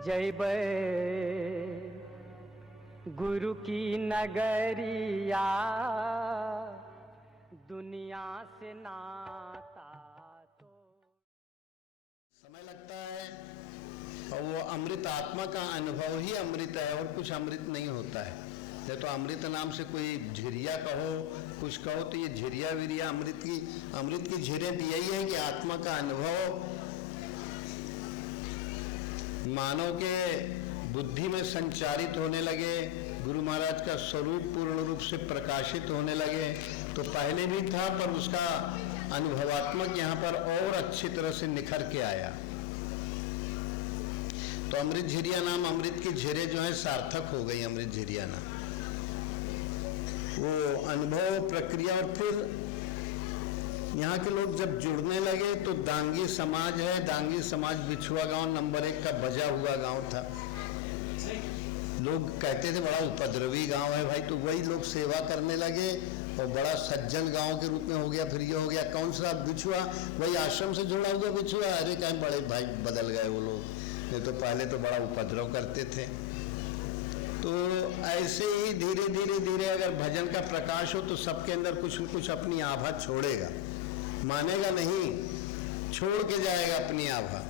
जैबै गुरु की नगरिया, दुनिया से नाता तो समय लगता है और वो अमृत आत्मा का अनुभव ही अमृत है और कुछ अमृत नहीं होता है। ये तो अमृत नाम से कोई झिरिया कहो कुछ कहो तो ये झिरिया विरिया अमृत की झिरिया तो यही है कि आत्मा का अनुभव मानव के बुद्धि में संचारित होने लगे, गुरु महाराज का स्वरूप पूर्ण रूप से प्रकाशित होने लगे। तो पहले भी था पर उसका अनुभवात्मक यहाँ पर और अच्छी तरह से निखर के आया। तो अमृत झिरिया नाम, अमृत की झिरे जो है सार्थक हो गई अमृत झिरिया नाम, वो अनुभव प्रक्रिया। और फिर यहाँ के लोग जब जुड़ने लगे तो दांगी समाज है, दांगी समाज बिछुआ गांव नंबर 1 का बजा हुआ गांव था। लोग कहते थे बड़ा उपद्रवी गांव है भाई, तो वही लोग सेवा करने लगे और बड़ा सज्जन गांव के रूप में हो गया। फिर ये हो गया कौन सा बिछुआ, वही आश्रम से जुड़ा हुआ बिछुआ। अरे कहीं बड़े भाई बदल गए वो लोग, नहीं तो पहले तो बड़ा उपद्रव करते थे। तो ऐसे ही धीरे धीरे धीरे अगर भजन का प्रकाश हो तो सबके अंदर कुछ न कुछ अपनी आभा छोड़ेगा, मानेगा नहीं, छोड़ के जाएगा अपनी आभा।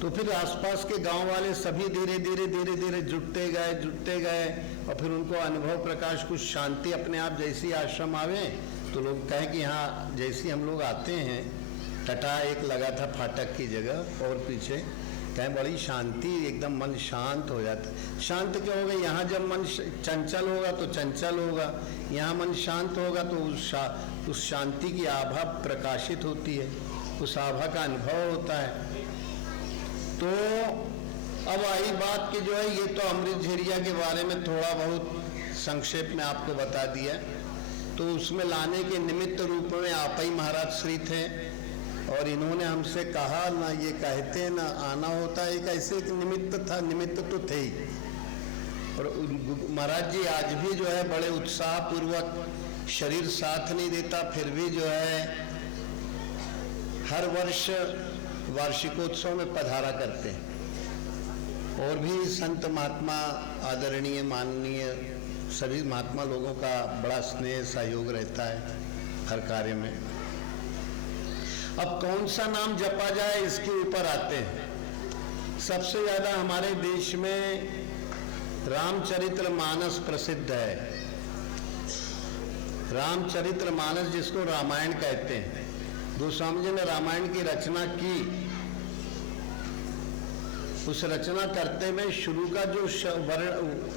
तो फिर आसपास के गांव वाले सभी धीरे धीरे जुटते गए और फिर उनको अनुभव प्रकाश, कुछ शांति अपने आप जैसी आश्रम आवे तो लोग कहें कि यहाँ जैसी हम लोग आते हैं, टटा एक लगा था फाटक की जगह और पीछे, कहें बड़ी शांति, एकदम मन शांत हो जाता है। शांत क्यों होगा? यहाँ जब मन चंचल होगा तो चंचल होगा, यहाँ मन शांत होगा तो उस शांति की आभा प्रकाशित होती है, उस आभा का अनुभव होता है। तो अब आई बात कि जो है ये तो अमृत झिरिया के बारे में थोड़ा बहुत संक्षेप में आपको बता दिया। तो उसमें लाने के निमित्त रूप में आप ही महाराज श्री थे और इन्होंने हमसे कहा, ना ये कहते ना आना होता, एक ऐसे एक निमित्त था, निमित्त तो थे ही। और महाराज जी आज भी जो है बड़े उत्साह पूर्वक, शरीर साथ नहीं देता फिर भी जो है हर वर्ष वार्षिकोत्सव में पधारा करते हैं। और भी संत महात्मा, आदरणीय माननीय सभी महात्मा लोगों का बड़ा स्नेह सहयोग रहता है हर कार्य में। अब कौन सा नाम जपा जाए इसके ऊपर आते हैं। सबसे ज्यादा हमारे देश में रामचरितमानस प्रसिद्ध है। रामचरितमानस जिसको रामायण कहते हैं, गोस्वामी जी ने रामायण की रचना की। उस रचना करते में शुरू का जो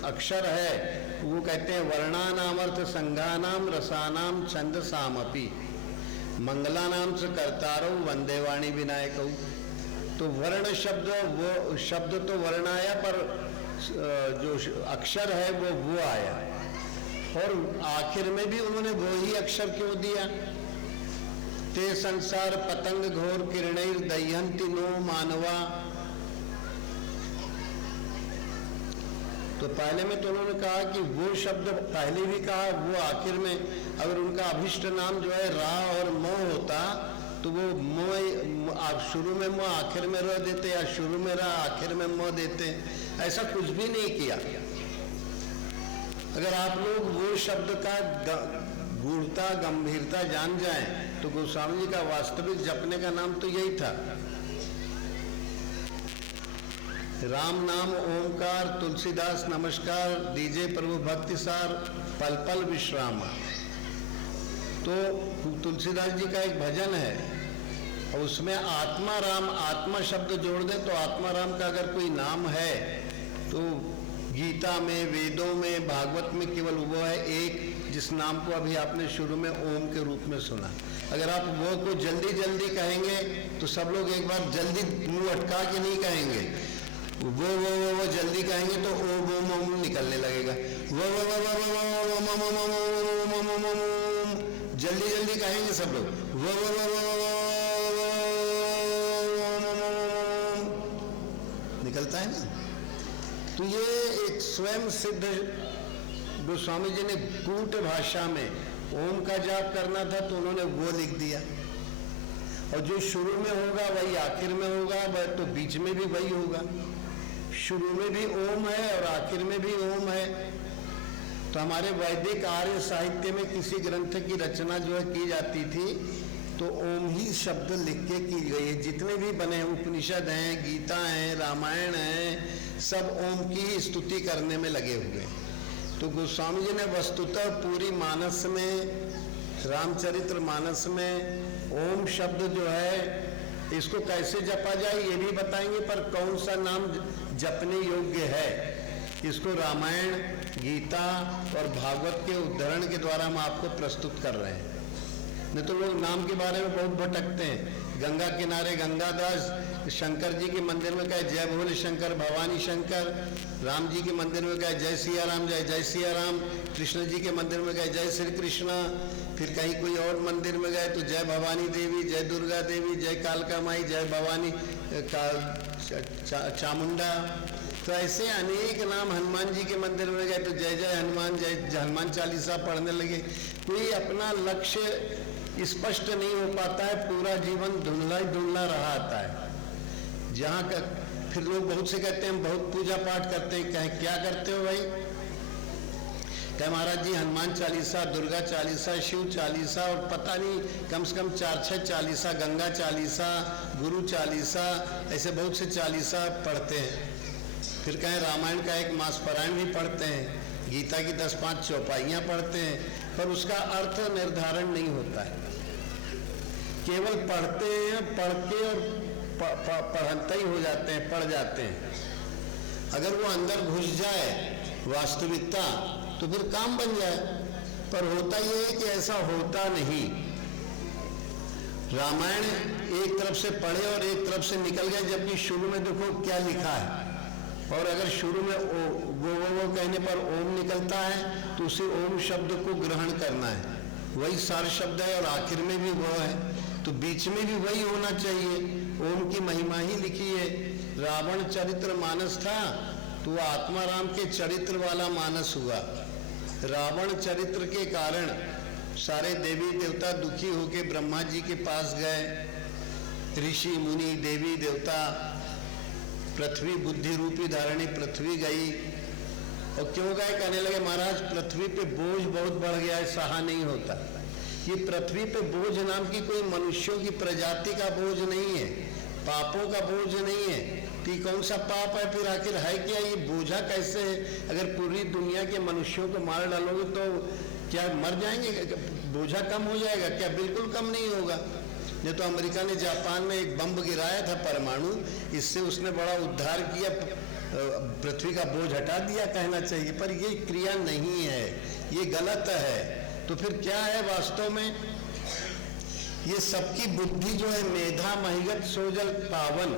अक्षर है वो कहते हैं वर्णानामर्थ संघानाम रसानाम छंद सामपि मंगलानाम से कर्तारो वंदे वाणी विनायक। तो वर्ण शब्द, वो शब्द तो वर्ण आया पर जो अक्षर है वो आया, और आखिर में भी उन्होंने वो ही अक्षर क्यों दिया? ते संसार पतंग घोर किरणैर दह्यन्ति नो मानवा। तो पहले में तो उन्होंने कहा कि वो शब्द पहले भी कहा, वो आखिर में। अगर उनका अभिष्ट नाम जो है रा और मो होता तो वो मोह, आप शुरू में मो आखिर में र देते, या शुरू में रा आखिर में मो देते। ऐसा कुछ भी नहीं किया। अगर आप लोग वो शब्द का गूढ़ता गंभीरता जान जाएं तो गोस्वामी जी का वास्तविक जपने का नाम तो यही था, राम नाम ओमकार तुलसीदास नमस्कार दीजे प्रभु भक्ति सार पल पल विश्राम। तो तुलसीदास जी का एक भजन है और उसमें आत्मा राम, आत्मा शब्द जोड़ दे तो आत्मा राम का अगर कोई नाम है तो गीता में, वेदों में, भागवत में केवल वो है एक, जिस नाम को अभी आपने शुरू में ओम के रूप में सुना। अगर आप वो को जल्दी जल्दी कहेंगे तो सब लोग एक बार जल्दी मुंह अटका के नहीं कहेंगे, वो जल्दी कहेंगे तो ओ वो निकलने लगेगा। वो जल्दी जल्दी कहेंगे सब लोग, वो निकलता है ना। तो ये एक स्वयं सिद्ध गोस्वामी जी ने कूट भाषा में ओम का जाप करना था तो उन्होंने वो लिख दिया। और जो शुरू में होगा वही आखिर में होगा, वह तो बीच में भी वही होगा। शुरू में भी ओम है और आखिर में भी ओम है। तो हमारे वैदिक आर्य साहित्य में किसी ग्रंथ की रचना जो है की जाती थी तो ओम ही शब्द लिख के की गई है। जितने भी बने उपनिषद हैं, गीता हैं, रामायण हैं, सब ओम की ही स्तुति करने में लगे हुए। तो गोस्वामी जी ने वस्तुतः पूरी मानस में, रामचरित्र मानस में ओम शब्द जो है इसको कैसे जपा जाए ये भी बताएंगे, पर कौन सा नाम जपने योग्य है इसको रामायण, गीता और भागवत के उद्धरण के द्वारा हम आपको प्रस्तुत कर रहे हैं। नहीं तो लोग नाम के बारे में बहुत भटकते हैं। गंगा किनारे गंगादास, शंकर जी के मंदिर में कहे जय भोले शंकर, भवानी शंकर, राम जी के मंदिर में कहे जय सिया राम, जय जय सिया राम, कृष्ण जी के मंदिर में कहे जय श्री कृष्णा, फिर कहीं कोई और मंदिर में गए तो जय भवानी देवी, जय दुर्गा देवी, जय कालका माई, जय भवानी चामुंडा। तो ऐसे अनेक नाम, हनुमान जी के मंदिर में गए तो जय जय हनुमान, जय हनुमान चालीसा पढ़ने लगे। कोई अपना लक्ष्य स्पष्ट नहीं हो पाता है, पूरा जीवन धुंधला ही धुंधला रहा आता है। जहाँ का फिर लोग बहुत से कहते हैं हम बहुत पूजा पाठ करते हैं। कहें क्या करते हो भाई? कहे महाराज जी हनुमान चालीसा, दुर्गा चालीसा, शिव चालीसा और पता नहीं कम से कम 4-6 चालीसा, गंगा चालीसा, गुरु चालीसा, ऐसे बहुत से चालीसा पढ़ते हैं। फिर कहें रामायण का एक मास पारायण भी पढ़ते हैं, गीता की 10-5 चौपाइयाँ पढ़ते हैं, पर उसका अर्थ निर्धारण नहीं होता है। केवल पढ़ते हैं, पढ़ के और पढ़ते ही हो जाते हैं, पढ़ जाते हैं। अगर वो अंदर घुस जाए वास्तविकता तो फिर काम बन जाए, पर होता ये है कि ऐसा होता नहीं। रामायण एक तरफ से पढ़े और एक तरफ से निकल गए, जबकि शुरू में देखो क्या लिखा है। और अगर शुरू में वो कहने पर ओम निकलता है तो उसी ओम शब्द को ग्रहण करना है, वही सार शब्द है, और आखिर में भी वो है तो बीच में भी वही होना चाहिए। ओम की महिमा ही लिखी है। रावण चरित्र मानस था तो आत्मा राम के चरित्र वाला मानस हुआ। रावण चरित्र के कारण सारे देवी देवता दुखी होकर ब्रह्मा जी के पास गए। ऋषि मुनि, देवी देवता, पृथ्वी बुद्धि रूपी धारणी पृथ्वी गई। और क्यों गए? कहने लगे महाराज पृथ्वी पे बोझ बहुत बढ़ गया है, सहा नहीं होता। ये पृथ्वी पे बोझ नाम की कोई मनुष्यों की प्रजाति का बोझ नहीं है, पापों का बोझ नहीं है। तो कौन सा पाप है फिर? आखिर है क्या? ये बोझा कैसे है? अगर पूरी दुनिया के मनुष्यों को मार डालोगे तो क्या मर जाएंगे? बोझा कम हो जाएगा क्या? बिल्कुल कम नहीं होगा। नहीं तो अमेरिका ने जापान में एक बम गिराया था परमाणु, इससे उसने बड़ा उद्धार किया, पृथ्वी का बोझ हटा दिया कहना चाहिए, पर ये क्रिया नहीं है, ये गलत है। तो फिर क्या है वास्तव में? ये सबकी बुद्धि जो है मेधा महिगत सोजल पावन,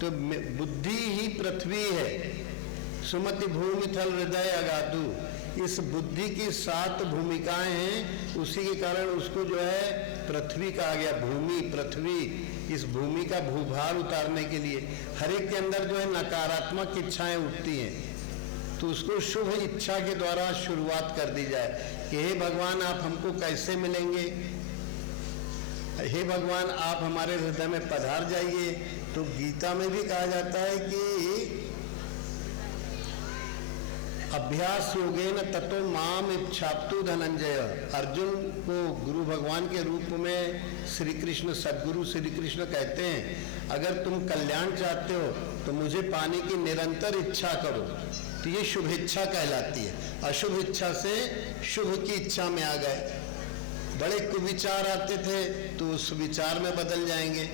तो बुद्धि ही पृथ्वी है। सुमति भूमि थल हृदय अगाधु, इस बुद्धि की 7 भूमिकाएं हैं, उसी के कारण उसको जो है पृथ्वी कहा गया। भूमि, पृथ्वी, इस भूमि का भूभार उतारने के लिए हर एक के अंदर जो है नकारात्मक इच्छाएं उठती हैं, तो उसको शुभ इच्छा के द्वारा शुरुआत कर दी जाए कि हे भगवान आप हमको कैसे मिलेंगे, हे भगवान आप हमारे हृदय में पधार जाइए। तो गीता में भी कहा जाता है कि अभ्यास योगेन ततो माम इच्छाप्तु धनंजय। अर्जुन को गुरु भगवान के रूप में श्री कृष्ण, सद्गुरु श्री कृष्ण कहते हैं अगर तुम कल्याण चाहते हो तो मुझे पाने की निरंतर इच्छा करो। तो ये शुभ इच्छा कहलाती है। अशुभ इच्छा से शुभ की इच्छा में आ गए। बड़े कुविचार आते थे तो उस विचार में बदल जाएंगे।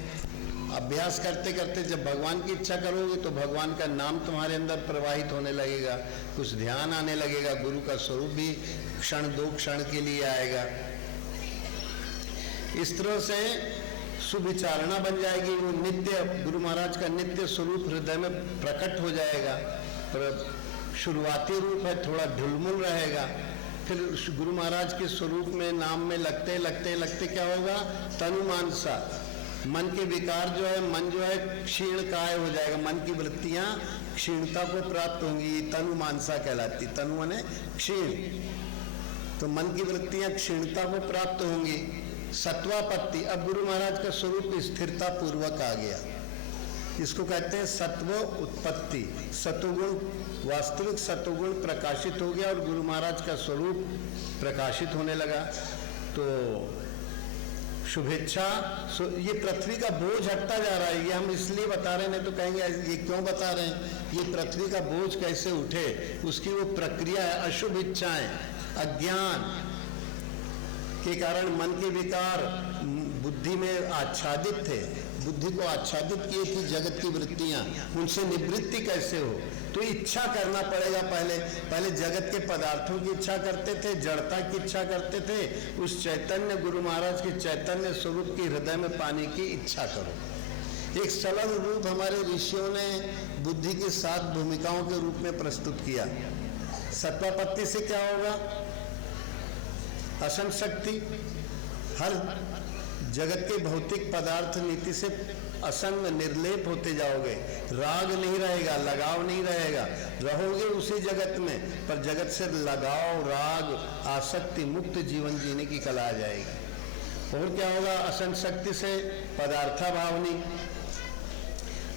अभ्यास करते करते जब भगवान की इच्छा करोगे तो भगवान का नाम तुम्हारे अंदर प्रवाहित होने लगेगा, कुछ ध्यान आने लगेगा, गुरु का स्वरूप भी क्षण 2 क्षण के लिए आएगा। इस तरह से सुविचारणा बन जाएगी। वो नित्य गुरु महाराज का नित्य स्वरूप हृदय में प्रकट हो जाएगा। पर शुरुआती रूप है, थोड़ा ढुलमुल रहेगा। फिर गुरु महाराज के स्वरूप में, नाम में लगते लगते लगते क्या होगा? तनुमानसा, मन के विकार जो है, मन जो है क्षीण काय हो जाएगा। मन की वृत्तियां क्षीणता को प्राप्त होंगी, तनु मानसा कहलाती। तनु माने क्षीण, तो मन की वृत्तियां क्षीणता को प्राप्त होंगी। सत्वापत्ति। अब गुरु महाराज का स्वरूप स्थिरता पूर्वक आ गया, इसको कहते हैं सत्व उत्पत्ति। सतोगुण, वास्तविक सतोगुण प्रकाशित हो गया और गुरु महाराज का स्वरूप प्रकाशित होने लगा। तो शुभेच्छा, ये पृथ्वी का बोझ हटता जा रहा है। ये हम इसलिए बता रहे हैं, तो कहेंगे ये क्यों बता रहे हैं, ये पृथ्वी का बोझ कैसे उठे, उसकी वो प्रक्रिया है। अशुभ इच्छाएं, अज्ञान के कारण मन के विकार बुद्धि में आच्छादित थे, बुद्धि को आच्छादित किए थी जगत की वृत्तियां, उनसे निवृत्ति कैसे हो, तो इच्छा करना पड़ेगा। पहले जगत के पदार्थों की इच्छा करते थे, जड़ता की इच्छा करते थे, उस चैतन्य गुरु महाराज के चैतन्य स्वरूप की हृदय में पाने की इच्छा करो। एक सरल रूप हमारे ऋषियों ने बुद्धि की 7 भूमिकाओं के रूप में प्रस्तुत किया। सत्वापत्ति से क्या होगा, असंशक्ति, हर जगत के भौतिक पदार्थ नीति से असंग निर्लेप होते जाओगे, राग नहीं रहेगा, लगाव नहीं रहेगा, रहोगे उसी जगत में, पर जगत से लगाव, राग, आसक्ति मुक्त जीवन जीने की कला आ जाएगी। और क्या होगा, असंशक्ति से पदार्था भावनी,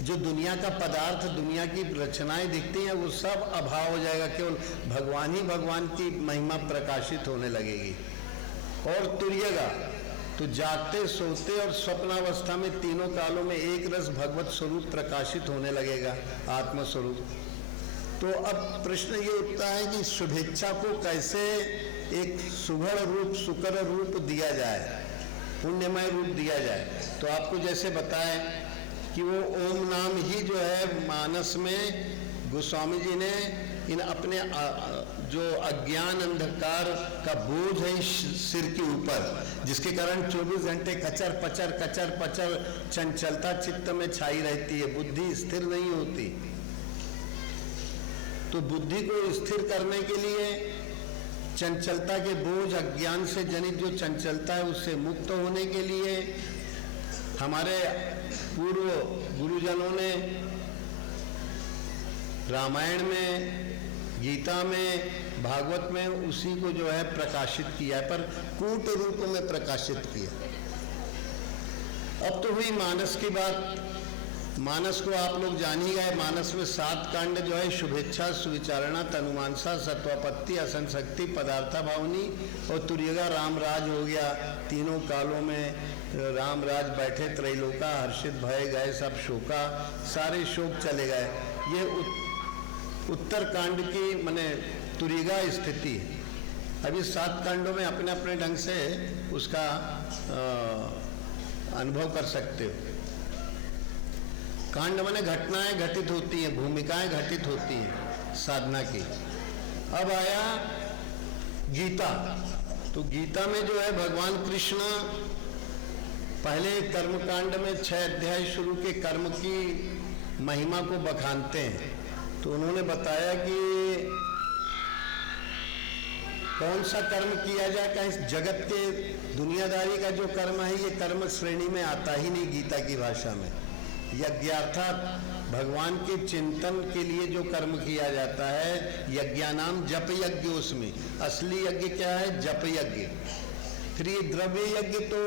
जो दुनिया का पदार्थ, दुनिया की रचनाएं दिखती हैं, वो सब अभाव हो जाएगा, केवल भगवान ही भगवान की महिमा प्रकाशित होने लगेगी। और तुर्यगा, तो जागते, सोते और स्वप्नावस्था में तीनों कालों में एक रस भगवत स्वरूप प्रकाशित होने लगेगा, आत्म स्वरूप। तो अब प्रश्न ये उठता है कि शुभेच्छा को कैसे एक सुघड़ रूप, सुकर रूप दिया जाए, पुण्यमय रूप दिया जाए। तो आपको जैसे बताएं कि वो ओम नाम ही जो है मानस में गोस्वामी जी ने इन अपने जो अज्ञान अंधकार का बोझ है सिर के ऊपर, जिसके कारण 24 घंटे कचर पचर चंचलता चित्त में छाई रहती है, बुद्धि स्थिर नहीं होती। तो बुद्धि को स्थिर करने के लिए चंचलता के बोझ, अज्ञान से जनित जो चंचलता है उससे मुक्त होने के लिए हमारे पूर्व गुरुजनों ने रामायण में, गीता में, भागवत में उसी को जो है प्रकाशित किया है, पर कूट रूप में प्रकाशित किया। अब तो हुई मानस की बात। मानस को आप लोग जान ही गए। मानस में 7 कांड जो है, शुभेच्छा, सुविचारणा, तनुमानसा, सत्वापत्ति, असंशक्ति, पदार्था भावनी और तुर्यगा रामराज हो गया। तीनों कालों में रामराज बैठे, त्रैलोका हर्षित भय गए, सब शोका, सारे शोक चले गए। ये उत्तर कांड की माने तुर्यगा स्थिति है। अभी 7 कांडों में अपने अपने ढंग से उसका अनुभव कर सकते हो। कांड माने घटनाएं घटित होती हैं, भूमिकाएं घटित होती हैं साधना की। अब आया गीता। तो गीता में जो है भगवान कृष्ण पहले कर्मकांड में 6 अध्याय शुरू के कर्म की महिमा को बखानते हैं। तो उन्होंने बताया कि कौन सा कर्म किया जाए, कहीं जगत के दुनियादारी का जो कर्म है ये कर्म श्रेणी में आता ही नहीं गीता की भाषा में। यज्ञार्थात भगवान के चिंतन के लिए जो कर्म किया जाता है, यज्ञानाम जप यज्ञ, उसमें असली यज्ञ क्या है, जप यज्ञ। फिर ये द्रव्य यज्ञ तो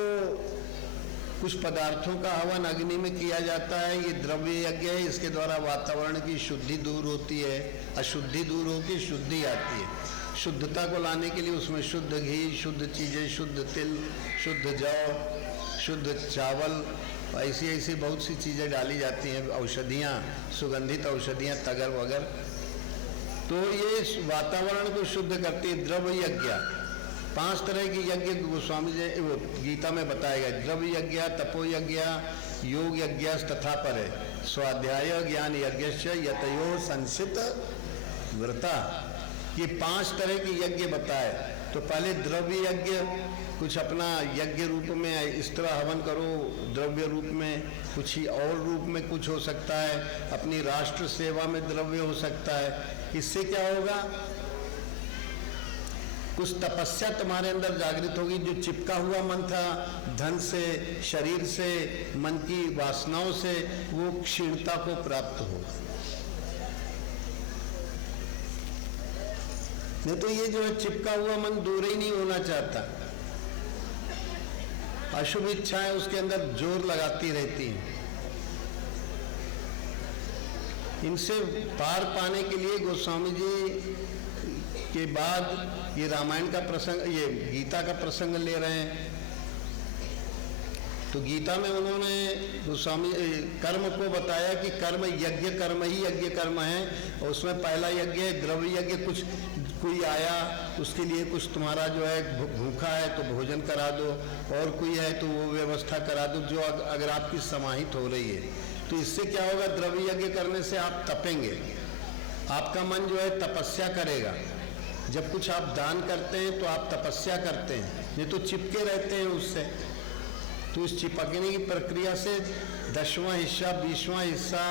कुछ पदार्थों का हवन अग्नि में किया जाता है, ये द्रव्य यज्ञ है। इसके द्वारा वातावरण की शुद्धि दूर होती है, अशुद्धि दूर होकर शुद्धि आती है। शुद्धता को लाने के लिए उसमें शुद्ध घी, शुद्ध चीज़ें, शुद्ध तिल, शुद्ध जौ, शुद्ध चावल, ऐसी ऐसी बहुत सी चीज़ें डाली जाती हैं, औषधियाँ, सुगंधित औषधियाँ, तगर वगैरह। तो ये वातावरण को शुद्ध करती है द्रव्य यज्ञ। 5 तरह की यज्ञ गोस्वामी जी गीता में बताएगा। द्रव्य यज्ञ, तपो यज्ञ, योग यज्ञ तथा परे, स्वाध्याय ज्ञान यज्ञ, यतयो संसित व्रता। ये 5 तरह की यज्ञ बताए। तो पहले द्रव्य यज्ञ, कुछ अपना यज्ञ रूप में इस तरह हवन करो, द्रव्य रूप में, कुछ ही और रूप में कुछ हो सकता है, अपनी राष्ट्र सेवा में द्रव्य हो सकता है। इससे क्या होगा, कुछ तपस्या तुम्हारे अंदर जागृत होगी। जो चिपका हुआ मन था धन से, शरीर से, मन की वासनाओं से, वो क्षीणता को प्राप्त होगा। नहीं तो ये जो है चिपका हुआ मन दूर ही नहीं होना चाहता। अशुभ इच्छाएं उसके अंदर जोर लगाती रहती हैं। इनसे पार पाने के लिए गोस्वामी जी के बाद ये रामायण का प्रसंग, ये गीता का प्रसंग ले रहे हैं। तो गीता में उन्होंने गोस्वामी कर्म को बताया कि कर्म यज्ञ कर्म ही यज्ञ कर्म है, और उसमें पहला यज्ञ है द्रव्य यज्ञ। कुछ कोई आया, उसके लिए कुछ तुम्हारा जो है भूखा है तो भोजन करा दो, और कोई है तो वो व्यवस्था करा दो जो अगर आपकी समाहित हो रही है। तो इससे क्या होगा, द्रव्य यज्ञ करने से आप तपेंगे, आपका मन जो है तपस्या करेगा। जब कुछ आप दान करते हैं तो आप तपस्या करते हैं, नहीं तो चिपके रहते हैं उससे। तो इस चिपकने की प्रक्रिया से 10वां हिस्सा, 20वां हिस्सा,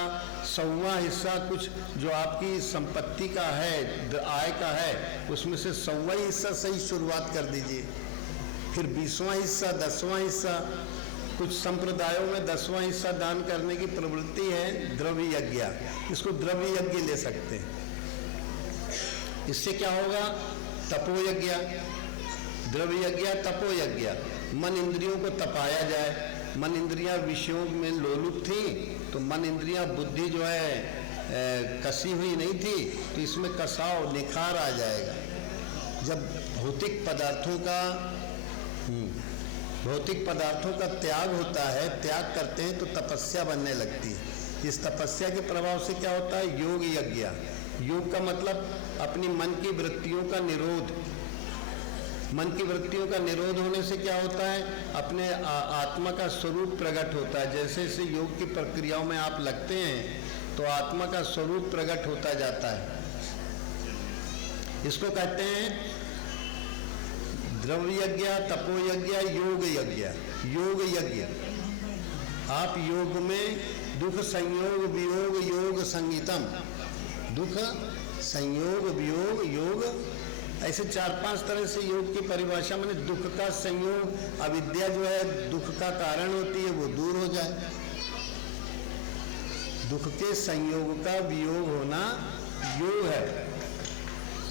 100वां हिस्सा कुछ जो आपकी संपत्ति का है, आय का है, उसमें से 100वां हिस्सा से ही शुरुआत कर दीजिए। फिर 20वां हिस्सा, 10वां हिस्सा। कुछ संप्रदायों में 10वां हिस्सा दान करने की प्रवृत्ति है, द्रव्य यज्ञ। इसको द्रव्य यज्ञ ले सकते हैं। इससे क्या होगा, तपोयज्ञ, द्रव्य यज्ञ, तपोयज्ञ। मन इंद्रियों को तपाया जाए। मन इंद्रियां विषयों में लोलुप थी, तो मन इंद्रियां, बुद्धि जो है कसी हुई नहीं थी, तो इसमें कसाव, निखार आ जाएगा। जब भौतिक पदार्थों का त्याग होता है, त्याग करते हैं तो तपस्या बनने लगती है। इस तपस्या के प्रभाव से क्या होता है, योग यज्ञ। योग का मतलब अपनी मन की वृत्तियों का निरोध। मन की वृत्तियों का निरोध होने से क्या होता है, अपने आत्मा का स्वरूप प्रकट होता है। जैसे जैसे योग की प्रक्रियाओं में आप लगते हैं तो आत्मा का स्वरूप प्रकट होता जाता है। इसको कहते हैं द्रव्य यज्ञ, तपोयज्ञ, योग यज्ञ। योग यज्ञ, आप योग में दुख संयोग वियोग योग संगीतम, दुख संयोग वियोग योग, ऐसे 4-5 तरह से योग की परिभाषा। मैंने दुख का संयोग, अविद्या जो है दुख का कारण होती है, वो दूर हो जाए। दुख के संयोग का वियोग होना योग है।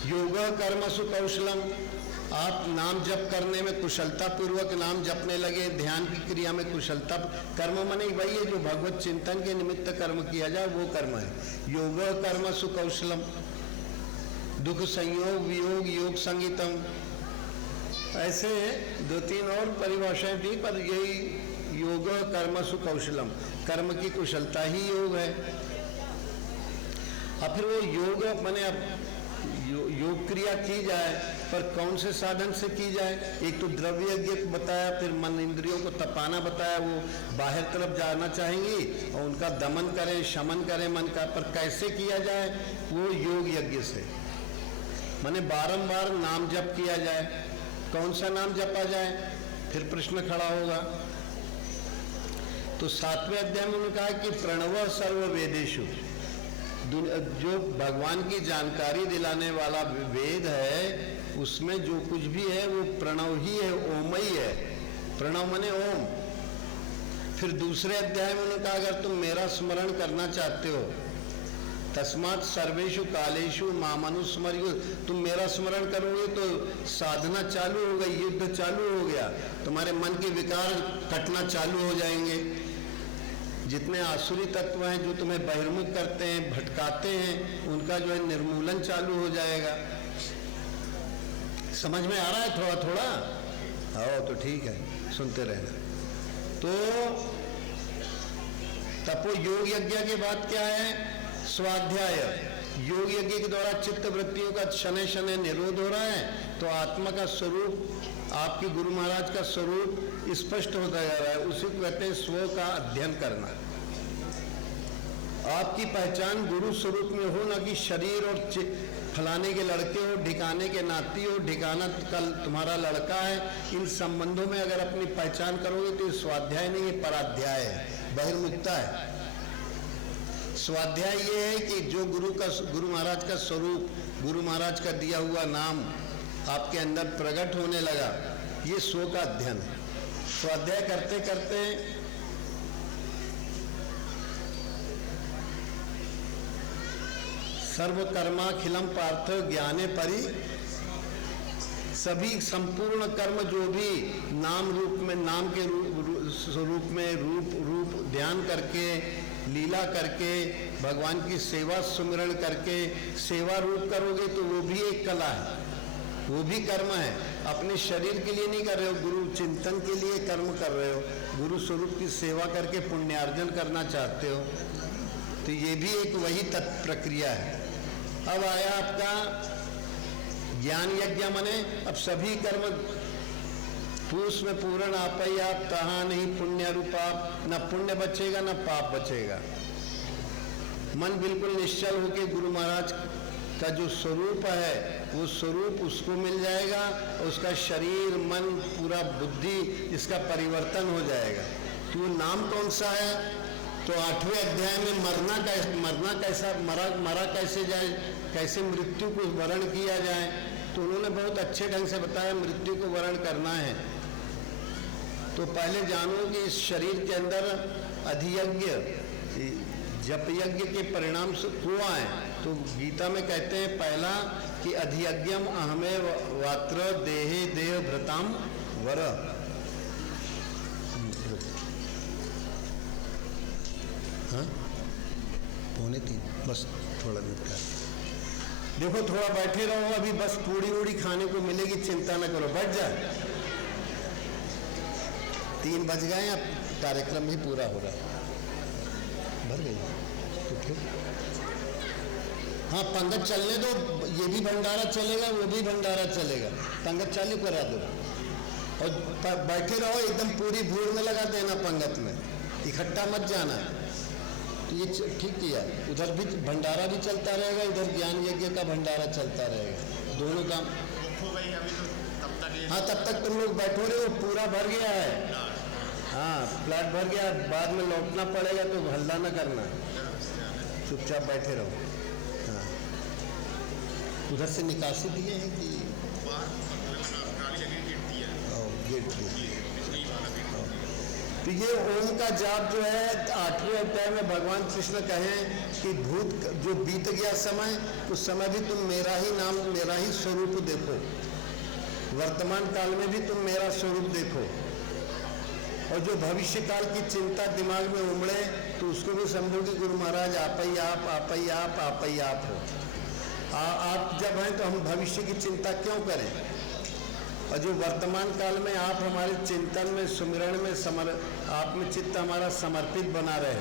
योग कर्मसु कौशलम, आप नाम जप करने में कुशलता पूर्वक नाम जपने लगे, ध्यान की क्रिया में कुशलता। कर्म माने वही है जो भगवत चिंतन के निमित्त कर्म किया जाए, वो कर्म है। योग कर्मसु कौशलम, दुख संयोग वियोग योग संगीतम। ऐसे 2-3 और परिभाषाएं थी, पर यही योग कर्मसु कौशलम, कर्म की कुशलता ही योग है। अब फिर वो योग माने अब योग क्रिया की जाए, पर कौन से साधन से की जाए। एक तो द्रव्य यज्ञ बताया, फिर मन इंद्रियों को तपाना बताया, वो बाहर तरफ जाना चाहेंगी और उनका दमन करें, शमन करें मन का। पर कैसे किया जाए, वो योग यज्ञ से, माने बारंबार नाम जप किया जाए। कौन सा नाम जपा जाए, फिर प्रश्न खड़ा होगा। तो 7वें अध्याय में उन्होंने कहा कि प्रणव सर्व वेदेषु, जो भगवान की जानकारी दिलाने वाला वेद है, उसमें जो कुछ भी है वो प्रणव ही है, ओम ही है। प्रणव माने ओम। फिर दूसरे अध्याय में उन्होंने कहा अगर तुम मेरा स्मरण करना चाहते हो, तस्मात् सर्वेषु कालेषु मामनुस्मर्यु, तुम मेरा स्मरण करोगे तो साधना चालू हो गई, युद्ध चालू हो गया, तुम्हारे मन के विकार कटना चालू हो जाएंगे। जितने आसुरी तत्व हैं जो तुम्हें बहिर्मुख करते हैं, भटकाते हैं, उनका जो है निर्मूलन चालू हो जाएगा। समझ में आ रहा है थोड़ा थोड़ा? आओ तो ठीक है, सुनते रहना। तो तपो योग यज्ञ के बाद क्या है, स्वाध्याय। योग यज्ञ के द्वारा चित्त वृत्तियों का शनै शनै निरोध हो रहा है, तो आत्मा का स्वरूप, आपके गुरु महाराज का स्वरूप स्पष्ट होता जा रहा है। उसी को कहते हैं स्व का अध्ययन करना। आपकी पहचान गुरु स्वरूप में हो, ना कि शरीर और फलाने के लड़के हो, ढिकाने के नाती हो, ढिकाना कल तुम्हारा लड़का है। इन संबंधों में अगर अपनी पहचान करोगे तो ये स्वाध्याय नहीं, ये पराध्याय है, बहिर्मुखता है। स्वाध्याय ये है कि जो गुरु महाराज का स्वरूप, गुरु महाराज का दिया हुआ नाम आपके अंदर प्रकट होने लगा, ये स्व का अध्ययन है। स्वाध्याय करते करते सर्वकर्माखिलम पार्थ ज्ञाने परि सभी संपूर्ण कर्म जो भी नाम रूप में, नाम के स्वरूप में रूप ध्यान करके, लीला करके, भगवान की सेवा सुमिरन करके सेवा रूप करोगे तो वो भी एक कला है, वो भी कर्म है। अपने शरीर के लिए नहीं कर रहे हो, गुरु चिंतन के लिए कर्म कर रहे हो, गुरु स्वरूप की सेवा करके पुण्यार्जन करना चाहते हो, तो ये भी एक वही प्रक्रिया है। अब आया आपका ज्ञान यज्ञ, मने अब सभी कर्म पूस में पूर्ण आप ही आप, तहा नहीं पुण्य रूपा, न पुण्य बचेगा न पाप बचेगा। मन बिल्कुल निश्चल होके गुरु महाराज का जो स्वरूप है वो स्वरूप उसको मिल जाएगा, और उसका शरीर मन पूरा बुद्धि इसका परिवर्तन हो जाएगा। तो नाम कौन सा है? तो 8वें अध्याय में मरना कैसा, मरा कैसे जाए, कैसे मृत्यु को वरण किया जाए, तो उन्होंने बहुत अच्छे ढंग से बताया मृत्यु को वरण करना है। तो पहले जानो कि इस शरीर के अंदर अधियज्ञ जप यज्ञ के परिणाम से हुआ है। तो गीता में कहते हैं पहला कि अधियज्ञम अहमे वात्र देहे देह भृताम वर। हाँ 2:45 बस थोड़ा निपटा। देखो थोड़ा बैठे रहो, अभी बस पूड़ी उड़ी खाने को मिलेगी, चिंता न करो, बैठ जा। 3 बज गए, अब कार्यक्रम ही पूरा हो रहा है। भर गई तो फिर हाँ पंगत चलने दो, ये भी भंडारा चलेगा वो भी भंडारा चलेगा, पंगत चालू करा दो और बैठे रहो, एकदम पूरी भीड़ में लगा देना, पंगत में इकट्ठा मत जाना। तो ये ठीक किया, उधर भी भंडारा भी चलता रहेगा, इधर ज्ञान यज्ञ का भंडारा चलता रहेगा, दोनों काम। हाँ तब तक तुम लोग बैठो रहे हो, पूरा भर गया है। हाँ प्लाट भर गया, बाद में लौटना पड़ेगा तो हल्ला न करना, चुपचाप बैठे रहो। हाँ उधर से निकासी दिए हैं कि गेट दिए। तो ये ओम का जाप जो है 8वें अध्याय में भगवान कृष्ण कहें कि भूत जो बीत गया समय, उस समय भी तुम मेरा ही नाम, मेरा ही स्वरूप देखो, वर्तमान काल में भी तुम मेरा स्वरूप देखो, और जो भविष्य काल की चिंता दिमाग में उमड़े तो उसको भी समझो कि गुरु महाराज आप ही आप, आप ही आप, आप ही आप हो। आप जब हैं तो हम भविष्य की चिंता क्यों करें, और जो वर्तमान काल में आप हमारे चिंतन में, सुमिरन में आप में चित्त हमारा समर्पित बना रहे।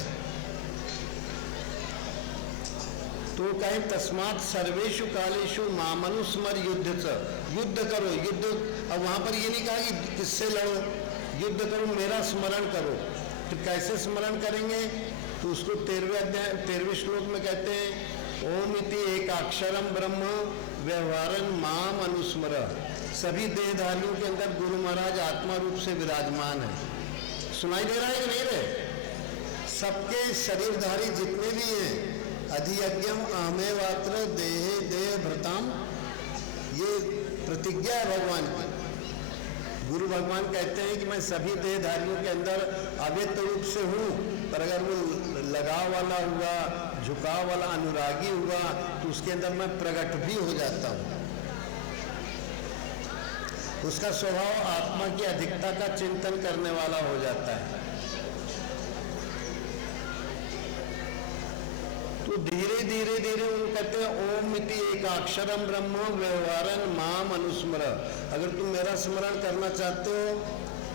तो कहें तस्मात् सर्वेषु कालेषु मामनुस्मर युद्ध करो, युद्ध। अब वहां पर ये नहीं कहा कि किससे लड़ो, युद्ध करो, मेरा स्मरण करो। तो कैसे स्मरण करेंगे? तो उसको 13वें श्लोक में कहते हैं ओम इति एकाक्षरम ब्रह्म व्यवहारन माम अनुस्मर। सभी देहधारियों के अंदर गुरु महाराज आत्मा रूप से विराजमान है। सुनाई दे रहा है कि नहीं रहे? सबके शरीरधारी जितने भी हैं, अधियज्ञम अहमे वात्र देहे देह भृताम, ये प्रतिज्ञा है भगवान की। गुरु भगवान कहते हैं कि मैं सभी देहधारियों के अंदर अव्यक्त रूप से हूँ, पर अगर वो लगाव वाला हुआ, झुकाव वाला, अनुरागी हुआ, तो उसके अंदर मैं प्रकट भी हो जाता हूँ। उसका स्वभाव आत्मा की अधिकता का चिंतन करने वाला हो जाता है। तो धीरे धीरे धीरे वो कहते हैं ओम इति एकाक्षरम ब्रह्म व्यवहारन माम अनुस्मर। अगर तुम मेरा स्मरण करना चाहते हो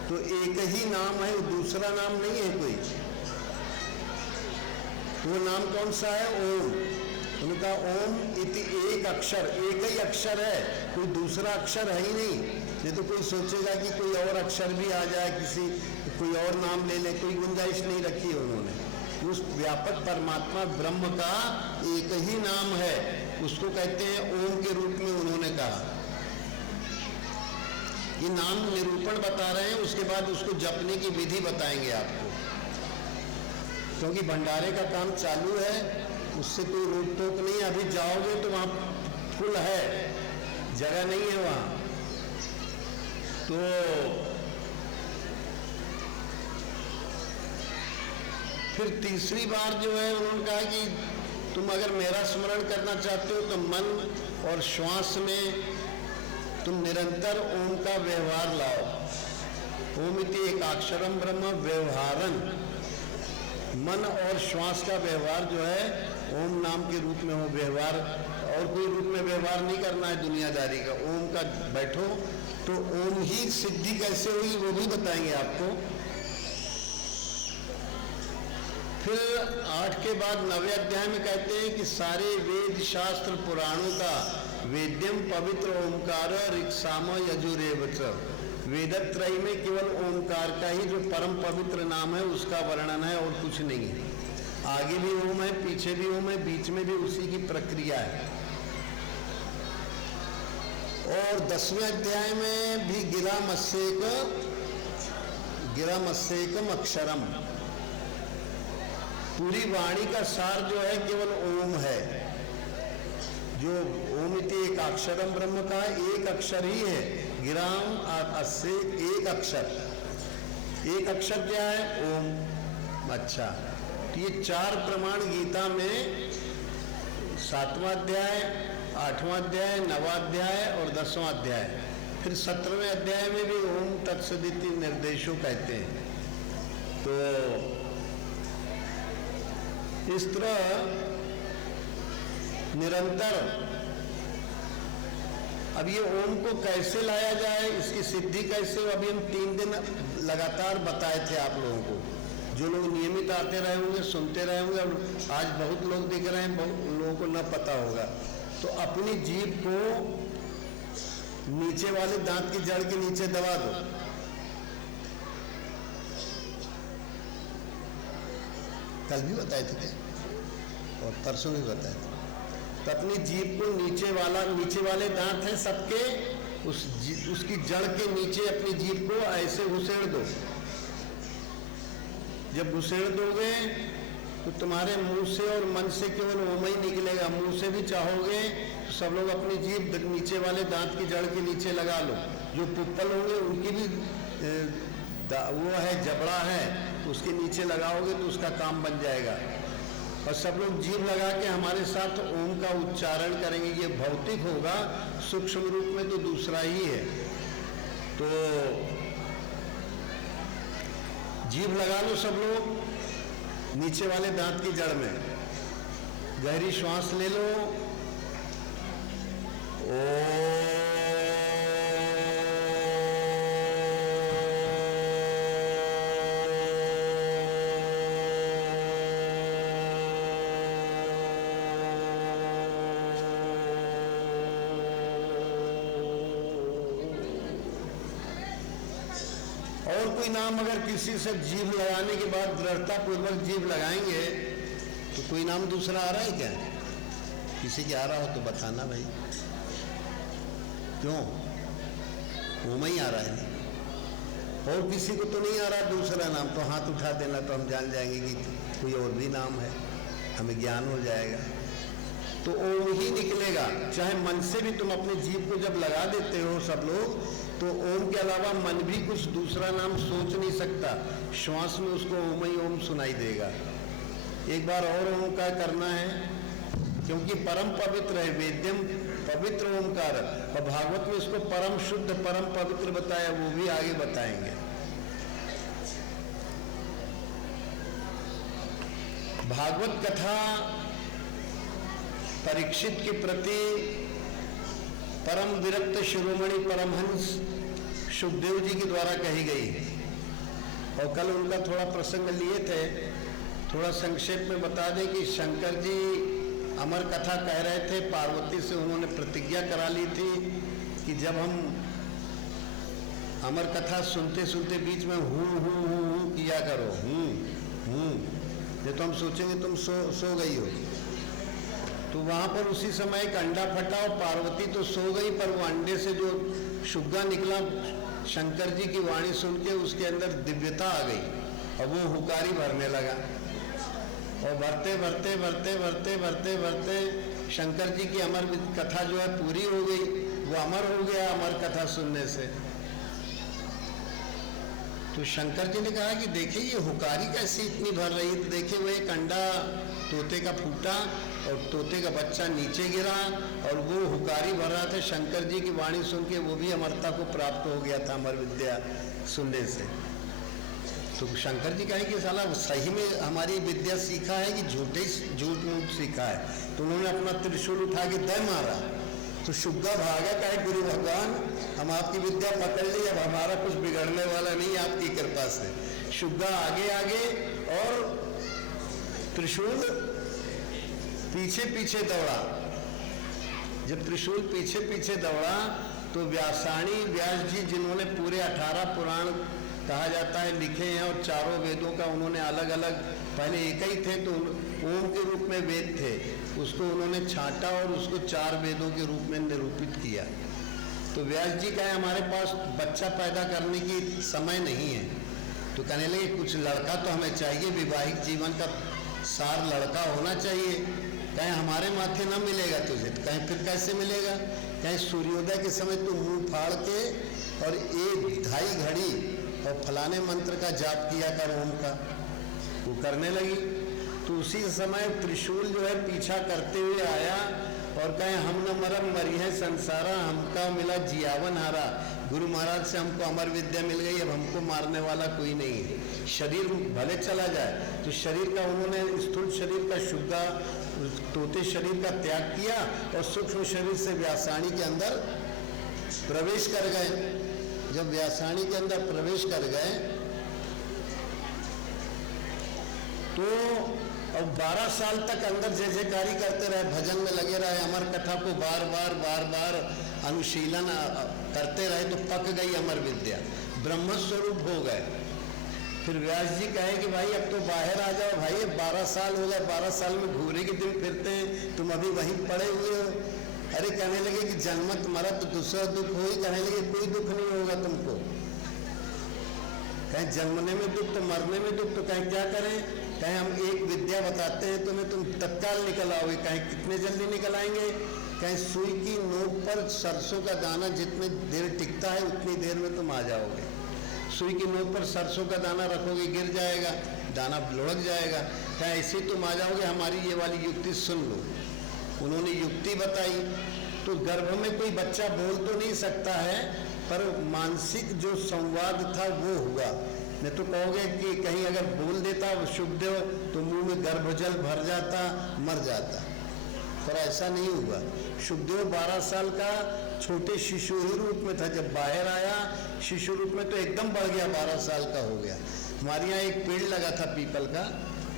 तो एक ही नाम है, दूसरा नाम नहीं है कोई। वो नाम कौन सा है? ओम। उनका ओम इति एक अक्षर, एक ही अक्षर है, कोई दूसरा अक्षर है ही नहीं। नहीं तो कोई सोचेगा कि कोई और अक्षर भी आ जाए, कोई और नाम ले ले, कोई गुंजाइश नहीं रखी है उन्होंने। उस व्यापक परमात्मा ब्रह्म का एक ही नाम है, उसको कहते हैं ओम के रूप में उन्होंने कहा। ये नाम निरूपण बता रहे हैं, उसके बाद उसको जपने की विधि बताएंगे आपको, क्योंकि भंडारे का काम चालू है, उससे कोई रोक टोक नहीं। अभी जाओगे तो वहां फुल है, जगह नहीं है वहां। तो फिर तीसरी बार जो है उन्होंने कहा कि तुम अगर मेरा स्मरण करना चाहते हो तो मन और श्वास में तुम निरंतर ओम का व्यवहार लाओ। ओम इति एकाक्षरम ब्रह्म व्यवहारन, मन और श्वास का व्यवहार जो है ओम नाम के रूप में हो व्यवहार, और कोई रूप में व्यवहार नहीं करना है दुनियादारी का। ओम का बैठो तो ओम ही सिद्धि कैसे हुई वो भी बताएंगे आपको। फिर 8 के बाद 9वें अध्याय में कहते हैं कि सारे वेद शास्त्र पुराणों का वेद्यम पवित्र ओमकार ऋक्साम यजुरेव च, वेदत्रयी में केवल ओमकार का ही जो परम पवित्र नाम है उसका वर्णन है और कुछ नहीं है। आगे भी ओम है, पीछे भी ओम है, बीच में भी उसी की प्रक्रिया है। और 10वें अध्याय में भी गिरामस्येकम अक्षरम, पूरी वाणी का सार जो है केवल ओम है। जो ओम इति एक अक्षरम ब्रह्म का एक अक्षर ही है। गिराम अस्य एक अक्षर, एक अक्षर क्या है? ओम। अच्छा, तो ये 4 प्रमाण गीता में 7वां अध्याय, 8वां अध्याय, 9वां अध्याय और 10वां अध्याय। फिर 17वें अध्याय में भी ओम तत्सदिति निर्देशों कहते हैं। तो इस तरह निरंतर, अब ये ओम को कैसे लाया जाए, इसकी सिद्धि कैसे, अभी हम 3 दिन लगातार बताए थे आप लोगों को। जो लोग नियमित आते रहे होंगे, सुनते रहे होंगे, और आज बहुत लोग दिख रहे हैं, बहुत लोगों को न पता होगा। तो अपनी जीभ को नीचे वाले दांत की जड़ के नीचे दबा दो। कल भी बताए थे और परसों भी बताए थे। तो अपनी जीभ को नीचे वाले दांत हैं सबके, उसकी जड़ के नीचे अपनी जीभ को ऐसे घुसेड़ दो। जब घुसेड़ दोगे तो तुम्हारे मुंह से और मन से केवल ओम ही निकलेगा। मुंह से भी चाहोगे तो सब लोग अपनी जीभ नीचे वाले दांत की जड़ के नीचे लगा लो। जो पुप्पल होंगे उनकी भी वो है, जबड़ा है, उसके नीचे लगाओगे तो उसका काम बन जाएगा। और सब लोग जीभ लगा के हमारे साथ ओम का उच्चारण करेंगे। ये भौतिक होगा, सूक्ष्म रूप में तो दूसरा ही है। तो जीभ लगा लो सब लोग नीचे वाले दांत की जड़ में। गहरी श्वास ले लो। और कोई नाम अगर किसी से जीभ लगाने के बाद दृढ़ता पूर्वक जीभ लगाएंगे तो कोई नाम दूसरा आ रहा है क्या? किसी के आ रहा हो तो बताना भाई। क्यों? ओम ही आ रहा है, और किसी को तो नहीं आ रहा दूसरा नाम, तो हाथ उठा देना तो हम जान जाएंगे कि कोई और भी नाम है, हमें ज्ञान हो जाएगा। तो ओम ही निकलेगा। चाहे मन से भी तुम अपनी जीभ को जब लगा देते हो सब लोग, तो ओम के अलावा मन भी कुछ दूसरा नाम सोच नहीं सकता। श्वास में उसको ओम ही ओम सुनाई देगा। एक बार और ओम का करना है, क्योंकि परम पवित्र है, वेद्यम पवित्र ओमकार। और भागवत में इसको परम शुद्ध परम पवित्र बताया, वो भी आगे बताएंगे। भागवत कथा परीक्षित के प्रति परम विरक्त शिरोमणि परमहंस सुखदेव जी के द्वारा कही गई है। और कल उनका थोड़ा प्रसंग लिए थे, थोड़ा संक्षेप में बता दें कि शंकर जी अमर कथा कह रहे थे। पार्वती से उन्होंने प्रतिज्ञा करा ली थी कि जब हम अमर कथा सुनते सुनते बीच में हूँ किया करो, ये तो हम सोचेंगे तुम सो गई हो। तो वहां पर उसी समय एक अंडा फटा और पार्वती तो सो गई, पर वो अंडे से जो शुग्गा निकला शंकर जी की वाणी सुन के उसके अंदर दिव्यता आ गई और वो हुकारी भरने लगा। और भरते भरते भरते भरते भरते भरते शंकर जी की अमर कथा जो है पूरी हो गई। वो अमर हो गया अमर कथा सुनने से। तो शंकर जी ने कहा कि देखिए ये हुकारी कैसी इतनी भर रही है। तो देखिए वो एक अंडा तोते का फूटा और तोते का बच्चा नीचे गिरा और वो हुकारी भर रहा था। शंकर जी की वाणी सुन के वो भी अमरता को प्राप्त हो गया था अमर विद्या सुनने से। तो शंकर जी कहे कि साला सही में हमारी विद्या सीखा है कि झूठ मूठ सीखा है। तो उन्होंने अपना त्रिशूल उठा के दे मारा तो शुग्गा भागा, कहे गुरु भगवान हम आपकी विद्या पकड़ ली, अब हमारा कुछ बिगड़ने वाला नहीं आपकी कृपा से। शुग्गा आगे आगे और त्रिशूल पीछे पीछे दौड़ा। जब त्रिशूल पीछे पीछे दौड़ा तो व्यासाणी व्यास जी, जिन्होंने पूरे 18 पुराण कहा जाता है लिखे हैं और चारों वेदों का उन्होंने अलग अलग, पहले एक ही थे तो ओम के रूप में वेद थे, उसको उन्होंने छांटा और उसको 4 वेदों के रूप में निरूपित किया। तो व्यास जी कहे हमारे पास बच्चा पैदा करने की समय नहीं है। तो कहने लगे कुछ लड़का तो हमें चाहिए, वैवाहिक जीवन का सार लड़का होना चाहिए। कहीं हमारे माथे ना मिलेगा तुझे, तो कहीं फिर कैसे मिलेगा? कहीं सूर्योदय के समय तू मुंह फाड़ के और 1-2 घड़ी और फलाने मंत्र का जाप किया कर ओम का। वो करने लगी तो उसी समय त्रिशूल जो है पीछा करते हुए आया और कहे हम न मरम मरी है संसारा, हमका मिला जियावन हारा। गुरु महाराज से हमको अमर विद्या मिल गई, अब हमको मारने वाला कोई नहीं है। शरीर भले चला जाए तो शरीर का उन्होंने स्थूल शरीर का शुग्गा तोते शरीर का त्याग किया और सूक्ष्म शरीर से व्यासाणी के अंदर प्रवेश कर गए। जब व्यासाणी के अंदर प्रवेश कर गए तो अब 12 साल तक अंदर जय जयकारी करते रहे, भजन में लगे रहे, अमर कथा को बार बार अनुशीलन करते रहे तो पक गई अमर विद्या, ब्रह्म स्वरूप हो गए। फिर व्यास जी कहे कि भाई अब तो बाहर आ जाओ भाई, 12 साल हो गए, 12 साल में घूरे के दिन फिरते हैं, तुम अभी वहीं पड़े हुए हो। अरे कहने लगे कि जन्मत मरत दूसरा दुख हो ही, कहने लगे कोई दुख नहीं होगा तुमको। कहीं जन्मने में दुख तो मरने में दुख, तो कहीं क्या करें? कहीं हम एक विद्या बताते हैं तुम्हें, तुम तत्काल निकल आओगे। कहीं कितने जल्दी निकल आएंगे? कहीं सुई की नोक पर सरसों का दाना जितनी देर टिकता है उतनी देर में तुम आ जाओगे। सुई की नोक पर सरसों का दाना रखोगे, गिर जाएगा, दाना लुढ़क जाएगा। कहीं ऐसे तुम आ जाओगे, हमारी ये वाली युक्ति सुन लो। उन्होंने युक्ति बताई। तो गर्भ में कोई बच्चा बोल तो नहीं सकता है, पर मानसिक जो संवाद था वो हुआ। नहीं तो कहोगे कि कहीं अगर बोल देता शुभदेव तो मुंह में गर्भजल भर जाता, मर जाता, पर ऐसा नहीं हुआ। शुभदेव 12 साल का छोटे शिशु ही रूप में था, जब बाहर आया शिशु रूप में तो एकदम बढ़ गया, 12 साल का हो गया। हमारे यहाँ एक पेड़ लगा था पीपल का,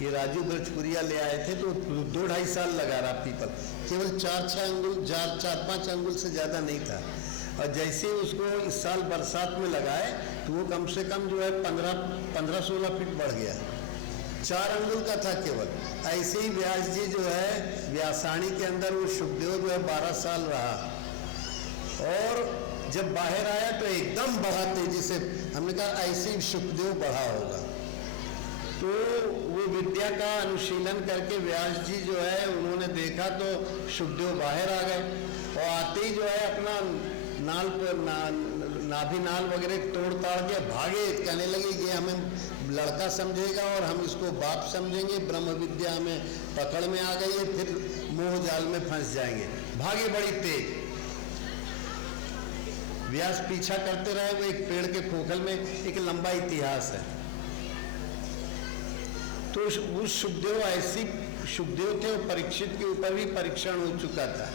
ये राजू ब्रजपुरिया ले आए थे, तो 2-2.5 साल लगा रहा पीपल, केवल 4-6 अंगुल 4-5 अंगुल से ज़्यादा नहीं था। और जैसे उसको इस साल बरसात में लगाए तो वो कम से कम जो है 15-16 फीट बढ़ गया, 4 अंगुल का था केवल। ऐसे ही व्यास जी जो है व्यासाणी के अंदर वो शुभदेव जो है 12 साल रहा और जब बाहर आया तो एकदम बढ़ा तेजी से। हमने कहा ऐसे ही शुभदेव बढ़ा होगा। तो वो विद्या का अनुशीलन करके व्यास जी जो है उन्होंने देखा तो शुभदेव बाहर आ गए और आते ही जो है अपना नाल पर नाभि नाल वगैरह तोड़ ताड़ के भागे। कहने लगे कि हमें लड़का समझेगा और हम इसको बाप समझेंगे, ब्रह्म विद्या हमें पकड़ में आ गई है, फिर मोह जाल में फंस जाएंगे। भागे बड़ी तेज। व्यास पीछा करते रहे। वो एक पेड़ के खोखल में एक लंबा इतिहास है। तो उस शुभदेव ऐसी शुभदेव थे, परीक्षित के ऊपर भी परीक्षण हो चुका था।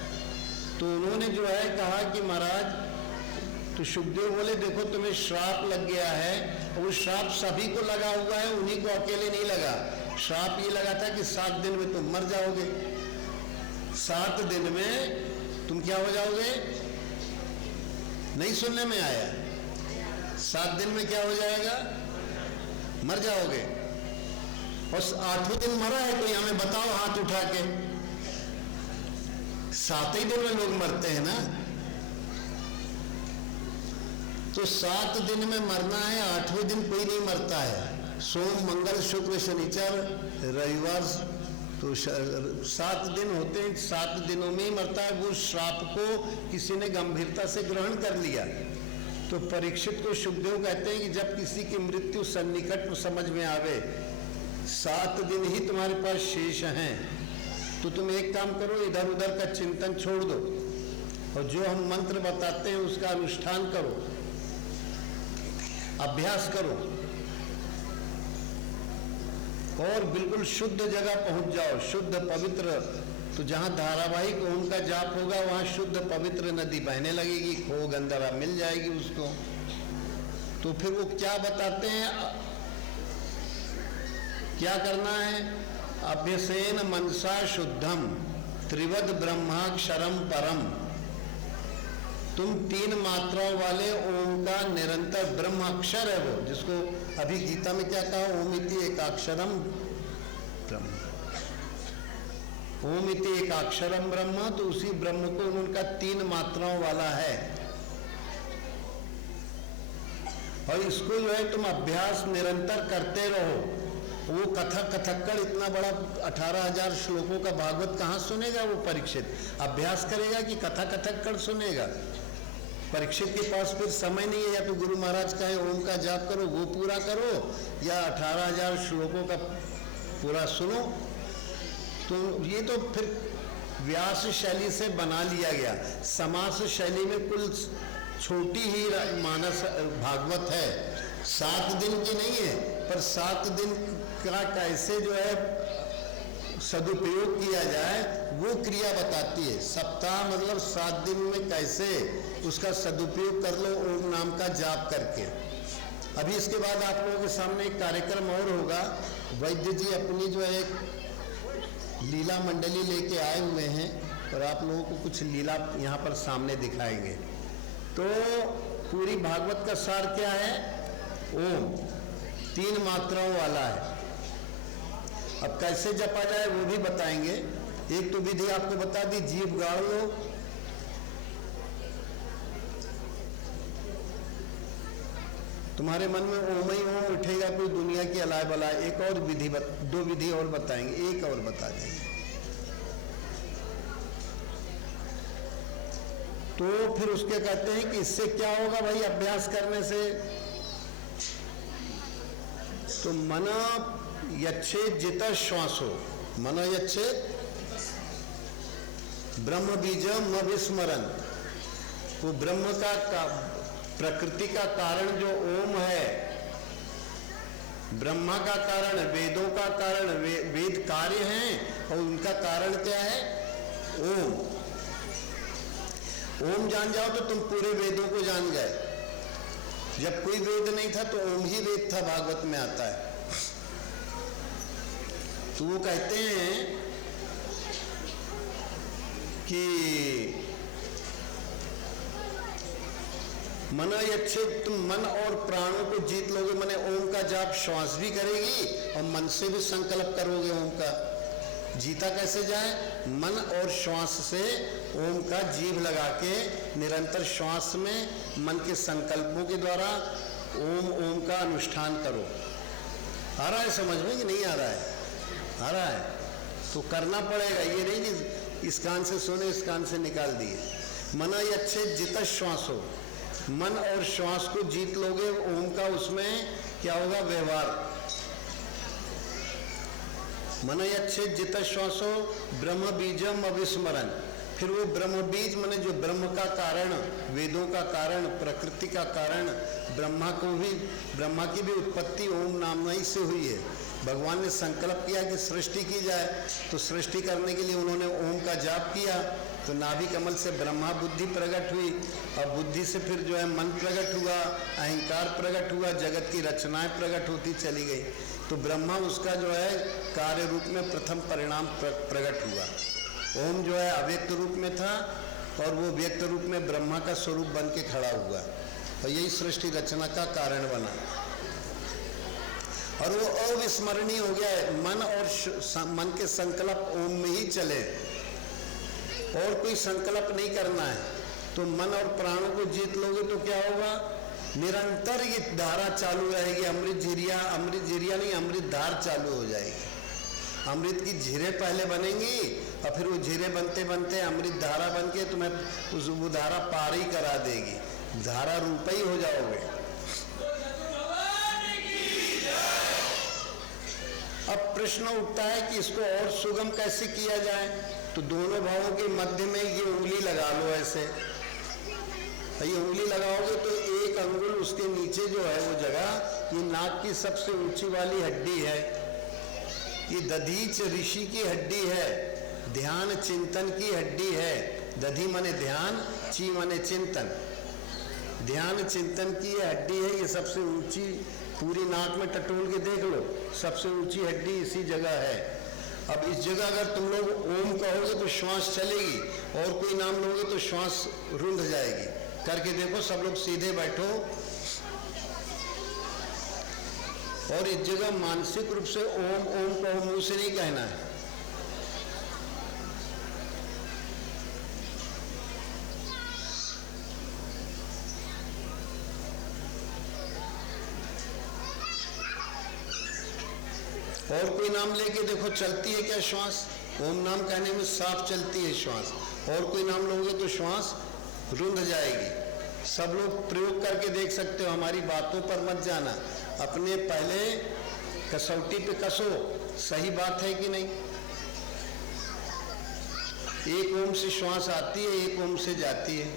तो उन्होंने जो है कहा कि महाराज, तो शुभदेव बोले देखो तुम्हें श्राप लग गया है। वो श्राप सभी को लगा हुआ है, उन्हीं को अकेले नहीं लगा। श्राप ये लगा था कि 7 दिन में तुम मर जाओगे। 7 दिन में तुम क्या हो जाओगे? नहीं सुनने में आया? 7 दिन में क्या हो जाएगा? मर जाओगे। और 8वें दिन मरा है कोई? हमें बताओ हाथ उठा के। 7 ही दिन में लोग मरते हैं ना। तो 7 दिन में मरना है, 8वें दिन कोई नहीं मरता है। सोम मंगल शुक्र शनिचर रविवार, तो 7 दिन होते हैं, 7 दिनों में ही मरता है। वो श्राप को किसी ने गंभीरता से ग्रहण कर लिया। तो परीक्षित को शुभदेव कहते हैं कि जब किसी की मृत्यु सन्निकट समझ में आवे, 7 दिन ही तुम्हारे पास शेष हैं, तो तुम एक काम करो, इधर उधर का चिंतन छोड़ दो और जो हम मंत्र बताते हैं उसका अनुष्ठान करो, अभ्यास करो और बिल्कुल शुद्ध जगह पहुंच जाओ, शुद्ध पवित्र। तो जहां धारावाहिक ओम का जाप होगा वहां शुद्ध पवित्र नदी बहने लगेगी, खो गंधरा मिल जाएगी उसको। तो फिर वो क्या बताते हैं, क्या करना है? अभ्यसेन मनसा शुद्धम त्रिवद ब्रह्माक्षरम परम। तुम 3 मात्राओं वाले ओम का निरंतर ब्रह्म अक्षर है वो, जिसको अभी गीता में क्या कहा, ओम इति एकाक्षरम ब्रह्म, ओम इति एकाक्षरम ब्रह्म। तो उसी ब्रह्म को उनका 3 मात्राओं वाला है और इसको जो है तुम अभ्यास निरंतर करते रहो। वो कथक्कड़ इतना बड़ा 18,000 श्लोकों का भागवत कहाँ सुनेगा वो परीक्षित? अभ्यास करेगा कि कथक्कड़ सुनेगा? परीक्षित के पास फिर समय नहीं है, या तो गुरु महाराज का है ओम का जाप करो वो पूरा करो, या 18,000 श्लोकों का पूरा सुनो। तो ये तो फिर व्यास शैली से बना लिया गया। समास शैली में कुल छोटी ही मानस भागवत है, 7 दिन की नहीं है, पर 7 दिन का कैसे जो है सदुपयोग किया जाए वो क्रिया बताती है। सप्ताह मतलब 7 दिन में कैसे उसका सदुपयोग कर लो ओम नाम का जाप करके। अभी इसके बाद आप लोगों के सामने एक कार्यक्रम और होगा। वैद्य जी अपनी जो है लीला मंडली लेके आए हुए हैं और आप लोगों को कुछ लीला यहाँ पर सामने दिखाएंगे। तो पूरी भागवत का सार क्या है? ओम 3 मात्राओं वाला है। अब कैसे जपा जाए वो भी बताएंगे। एक तो विधि आपको बता दी, जीभ गाड़ लो, तुम्हारे मन में ओम ही ओम उठेगा, कोई दुनिया की अलाय बलाय। एक और विधि 2 विधि और बताएंगे, एक और बता देंगे। तो फिर उसके कहते हैं कि इससे क्या होगा भाई अभ्यास करने से? तो मन यच्छे जित श्वासो, मन यच्छे ब्रह्म बीजम अविस्मरण। वो ब्रह्म का प्रकृति का कारण जो ओम है, ब्रह्मा का कारण, वेदों का कारण, वेद कार्य हैं और उनका कारण क्या है? ओम। ओम जान जाओ तो तुम पूरे वेदों को जान गए। जब कोई वेद नहीं था तो ओम ही वेद था, भागवत में आता है। तो वो कहते हैं कि मन यच्छे, तुम मन और प्राणों को जीत लोगे, माने ओम का जाप श्वास भी करेगी और मन से भी संकल्प करोगे ओम का। जीता कैसे जाए? मन और श्वास से ओम का जीभ लगा के निरंतर श्वास में मन के संकल्पों के द्वारा ओम ओम का अनुष्ठान करो। आ रहा है समझ में कि नहीं आ रहा है? आ रहा है तो करना पड़ेगा। ये नहीं कि इस कान से सुने इस कान से निकाल दिए। मना यच्छे जित श्वास हो, मन और श्वास को जीत लोगे ओम का, उसमें क्या होगा? व्यवहार। मन यच्छे जित श्वासो ब्रह्म बीजम अविस्मरण। फिर वो ब्रह्म बीज माने जो ब्रह्म का कारण, वेदों का कारण, प्रकृति का कारण, ब्रह्मा की भी उत्पत्ति ओम नाम ही से हुई है। भगवान ने संकल्प किया कि सृष्टि की जाए, तो सृष्टि करने के लिए उन्होंने ओम का जाप किया। तो नाभि कमल से ब्रह्मा बुद्धि प्रकट हुई और बुद्धि से फिर जो है मन प्रकट हुआ, अहंकार प्रकट हुआ, जगत की रचनाएं प्रकट होती चली गई। तो ब्रह्मा उसका जो है कार्य रूप में प्रथम परिणाम प्रकट हुआ। ओम जो है अव्यक्त रूप में था और वो व्यक्त रूप में ब्रह्मा का स्वरूप बन के खड़ा हुआ और यही सृष्टि रचना का कारण बना। और वो अविस्मरणीय हो गया है। मन और मन के संकल्प ओम में ही चले और कोई संकल्प नहीं करना है। तो मन और प्राणों को जीत लोगे तो क्या होगा? निरंतर ये धारा चालू रहेगी। अमृत झिरिया नहीं, अमृत धार चालू हो जाएगी। अमृत की झीरें पहले बनेंगी और फिर वो झीरें बनते बनते अमृत धारा बन के तुम्हें वो धारा पार ही करा देगी। धारा रूप ही हो जाओगे। अब प्रश्न उठता है कि इसको और सुगम कैसे किया जाए, तो दोनों भावों के मध्य में ये उंगली लगा लो ऐसे। ये उंगली लगाओगे तो एक अंगुल उसके नीचे जो है वो जगह, ये नाक की सबसे ऊंची वाली हड्डी है, ये दधीच ऋषि की हड्डी है, ध्यान चिंतन की हड्डी है। दधी माने ध्यान, ची माने चिंतन। ध्यान चिंतन की ये हड्डी है, ये सबसे ऊंची, पूरी नाक में टटोल के देख लो, सबसे ऊंची हड्डी इसी जगह है। अब इस जगह अगर तुम लोग ओम कहोगे तो श्वास चलेगी, और कोई नाम लोगे तो श्वास रुंध जाएगी। करके देखो, सब लोग सीधे बैठो और इस जगह मानसिक रूप से ओम ओम कहो, मुंह से नहीं कहना है। और कोई नाम लेके देखो चलती है क्या श्वास? ओम नाम कहने में साफ चलती है श्वास। और कोई नाम लोगे तो श्वास रुंध जाएगी। सब लोग प्रयोग करके देख सकते हो, हमारी बातों पर मत जाना, अपने पहले कसौटी पे कसो, सही बात है कि नहीं। एक ओम से श्वास आती है, एक ओम से जाती है।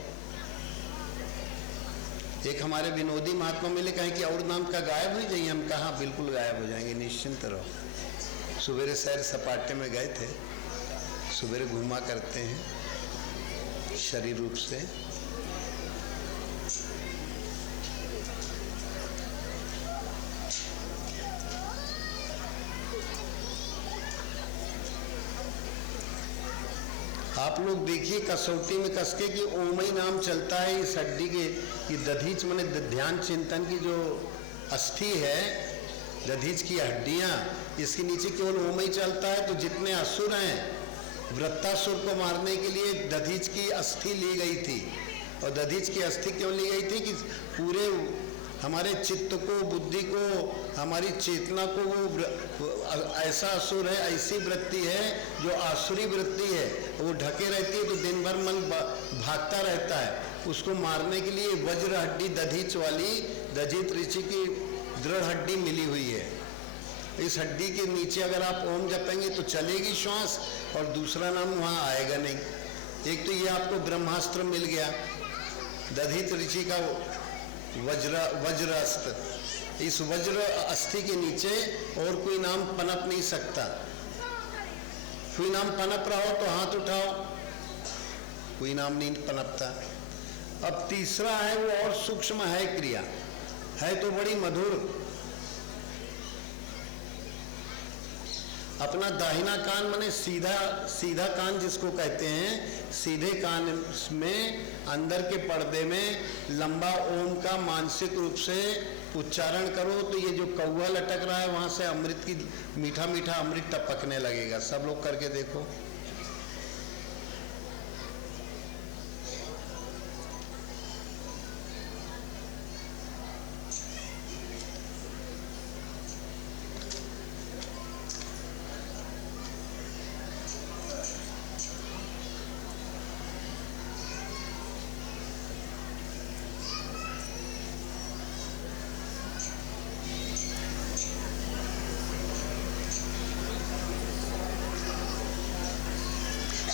एक हमारे विनोदी महात्मा मिले, कहें कि और नाम का गायब हो जाइए। हम कहा बिल्कुल गायब हो जाएंगे, निश्चिंत रहो। सुबेरे सैर सपाटे में गए थे, सुबेरे घूमा करते हैं शरीर रूप से। आप लोग देखिए कसौटी में कसके कि ओम ही नाम चलता है इस हड्डी के। ये दधीच माने ध्यान चिंतन की जो अस्थि है, दधीच की हड्डियां, इसके नीचे केवल ओम ही चलता है। तो जितने असुर हैं, वृत्तासुर को मारने के लिए दधीच की अस्थि ली गई थी। और दधीच की अस्थि क्यों ली गई थी? कि पूरे हमारे चित्त को, बुद्धि को, हमारी चेतना को वो ऐसा असुर है, ऐसी वृत्ति है जो आसुरी वृत्ति है, वो ढके रहती है तो दिन भर मन भागता रहता है। उसको मारने के लिए वज्र हड्डी दधीच वाली, दधीच ऋषि की दृढ़ हड्डी मिली हुई है। इस हड्डी के नीचे अगर आप ओम जपेंगे तो चलेगी श्वास, और दूसरा नाम वहाँ आएगा नहीं। एक तो ये आपको ब्रह्मास्त्र मिल गया, दधीच ऋषि का वज्र अस्त्र। इस वज्र अस्थि के नीचे और कोई नाम पनप नहीं सकता। कोई नाम पनप रहा हो तो हाथ उठाओ, कोई नाम नहीं पनपता। अब तीसरा है वो और सूक्ष्म है क्रिया, है तो बड़ी मधुर। अपना दाहिना कान माने सीधा, सीधा कान जिसको कहते हैं, सीधे कान में अंदर के पर्दे में लंबा ओम का मानसिक रूप से उच्चारण करो तो ये जो कौवा लटक रहा है वहां से अमृत की, मीठा मीठा अमृत टपकने लगेगा। सब लोग करके देखो।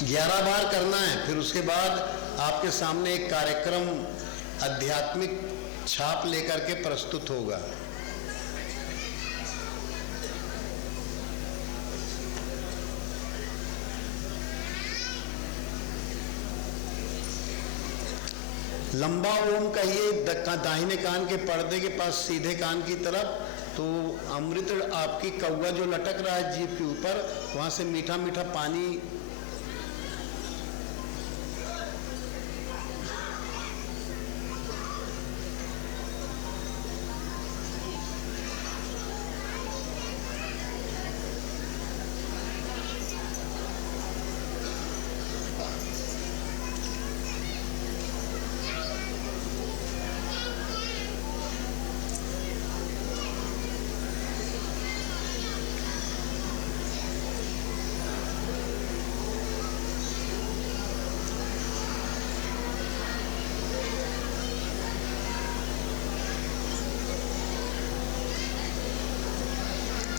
ग्यारह बार करना है। फिर उसके बाद आपके सामने एक कार्यक्रम आध्यात्मिक छाप लेकर के प्रस्तुत होगा। लंबा ओम कहिए दाहिने कान के पर्दे के पास सीधे कान की तरफ, तो अमृत आपकी कौवा जो लटक रहा है जीभ के ऊपर, वहां से मीठा मीठा पानी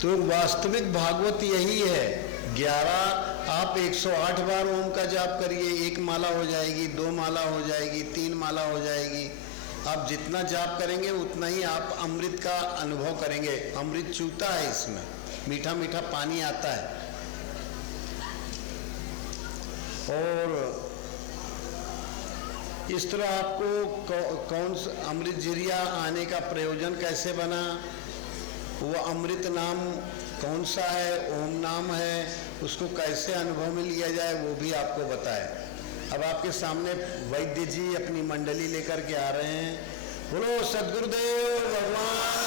तो वास्तविक भागवत यही है। 11 आप 108 बार ओम का जाप करिए, 1 माला हो जाएगी, 2 माला हो जाएगी, 3 माला हो जाएगी। आप जितना जाप करेंगे उतना ही आप अमृत का अनुभव करेंगे। अमृत चूता है, इसमें मीठा मीठा पानी आता है। और इस तरह आपको कौन सा अमृत जिरिया आने का प्रयोजन कैसे बना, वो अमृत नाम कौन सा है, ओम नाम है, उसको कैसे अनुभव में लिया जाए वो भी आपको बताए। अब आपके सामने वैद्य जी अपनी मंडली लेकर के आ रहे हैं। बोलो सद्गुरुदेव भगवान